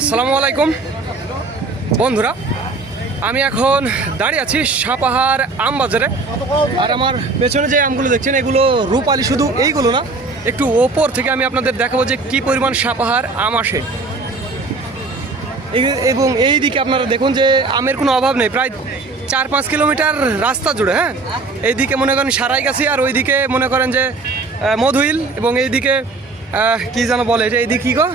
আসসালামু আলাইকুম। বন্ধুরা, আমি এখন দাঁড়িয়ে আছি সাপাহার আম বাজারে আর আমার পেছনে যে আমগুলো দেখছেন, এগুলো রূপালি শুধু এইগুলো না, একটু ওপর থেকে আমি আপনাদের দেখাবো যে কি পরিমাণ সাপাহার আম আসে। এবং এই দিকে আপনারা দেখুন যে আমের কোনো অভাব নেই, প্রায় চার পাঁচ কিলোমিটার রাস্তা জুড়ে হ্যাঁ? এইদিকে মনে করেন সারাইগাছি আর ওইদিকে মনে করেন যে মধুইল এবং এইদিকে কি যেন বলে, যে এইদিকে কী গো?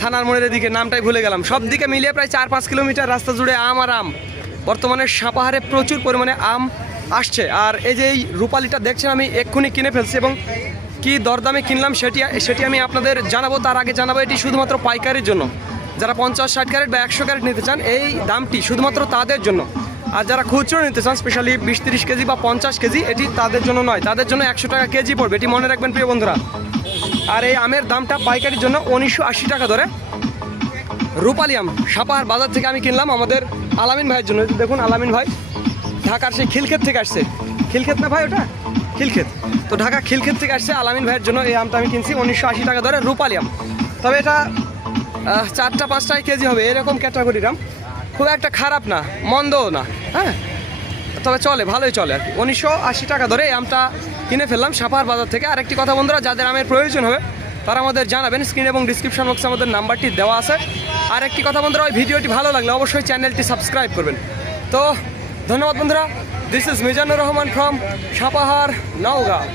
থানার মোড়ের এদিকে নামটাই ভুলে গেলাম। সব দিকে মিলিয়ে প্রায় চার পাঁচ কিলোমিটার রাস্তা জুড়ে আম আর আম। বর্তমানে সাপাহারে প্রচুর পরিমাণে আম আসছে। আর এই যে এই রূপালিটা দেখছেন আমি, এক্ষুনি কিনে ফেলছি এবং কি দরদামে কিনলাম সেটি সেটি আমি আপনাদের জানাব। তার আগে জানাব, এটি শুধুমাত্র পাইকারির জন্য। যারা পঞ্চাশ, ষাট ক্যারেট বা একশো ক্যারেট নিতে চান, এই দামটি শুধুমাত্র তাদের জন্য। আর যারা খুচরো নিতে চান স্পেশালি বিশ, তিরিশ কেজি বা পঞ্চাশ কেজি, এটি তাদের জন্য নয়। তাদের জন্য একশো টাকা কেজি পড়বে। এটি মনে রাখবেন প্রিয় বন্ধুরা। আর এই আমের দামটা পাইকারির জন্য উনিশশো আশি টাকা ধরে। রূপালি আম সাপাহার বাজার থেকে আমি কিনলাম আমাদের আলামিন ভাইয়ের জন্য। দেখুন আলামিন ভাই, ঢাকার সেই খিলক্ষেত থেকে আসছে। খিলক্ষেত না ভাই ওটা? খিলক্ষেত। তো ঢাকা খিলক্ষেত থেকে আসছে আলামিন ভাইয়ের জন্য এই আমটা আমি কিনছি, উনিশশো আশি টাকা ধরে রূপালি আম। তবে এটা চারটা পাঁচটায় কেজি হবে, এরকম ক্যাটাগরির আম। খুব একটা খারাপ না, মন্দও না হ্যাঁ? তবে চলে, ভালোই চলে আর কি। উনিশশো আশি টাকা ধরে আমটা কিনে ফেললাম সাপার বাজার থেকে। আরেকটি কথা বন্ধুরা, যাদের আমের প্রয়োজন হবে, তারা আমাদের জানাবেন। স্ক্রিন এবং ডিসক্রিপশন বক্সে আমাদের নাম্বারটি দেওয়া আছে। আর একটি কথা বন্ধুরা, ওই ভিডিওটি ভালো লাগলে অবশ্যই চ্যানেলটি সাবস্ক্রাইব করবেন। তো, ধন্যবাদ বন্ধুরা। This is Mizanur Rahman from Sapahar, Naogaon.